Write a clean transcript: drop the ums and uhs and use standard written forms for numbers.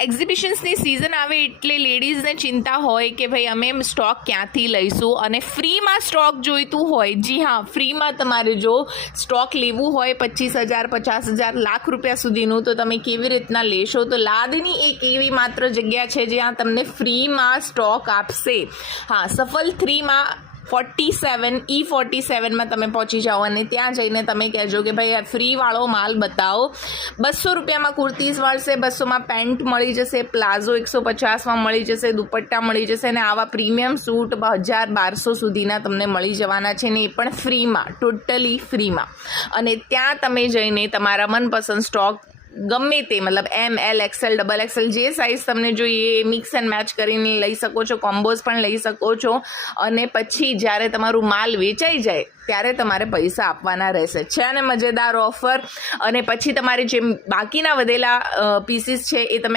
એક્ઝિબિશન્સની season આવે એટલે લેડીઝને ચિંતા હોય કે ભાઈ અમે સ્ટોક ક્યાંથી લઈશું, અને ફ્રીમાં સ્ટોક જોઈતું હોય. જી હા, ફ્રીમાં તમારે જો સ્ટોક લેવું હોય 25,000, 50,000, લાખ રૂપિયા સુધીનું, તો તમે કેવી રીતના લેશો? તો લાદની એક એવી માત્ર જગ્યા છે જ્યાં તમને ફ્રીમાં સ્ટોક આપશે. હા, સફલ 3માં 47 E47માં તમે પહોંચી જાઓ અને ત્યાં જઈને તમે કહેજો કે ભાઈ આ ફ્રીવાળો માલ બતાવો. 200 રૂપિયામાં કુર્તીઝ મળશે, 200માં પેન્ટ મળી જશે, પ્લાઝો 150માં મળી જશે, દુપટ્ટા મળી જશે, અને આવા પ્રીમિયમ સૂટ 1,000-1,200 સુધીના તમને મળી જવાના છે, ને એ પણ ફ્રીમાં, ટોટલી ફ્રીમાં. અને ત્યાં તમે જઈને તમારા મનપસંદ સ્ટોક ગમે તે, મતલબ ML, XL, XXL જે સાઇઝ તમને જોઈએ એ મિક્સ એન્ડ મેચ કરીને લઈ શકો છો, કોમ્બોઝ પણ લઈ શકો છો. અને પછી જ્યારે તમારું માલ વેચાઈ જાય ત્યારે તમારે પૈસા આપવાના રહેશે. છે અને મજેદાર ઓફર. અને પછી તમારે જે બાકીના વધેલા પીસીસ છે એ તમે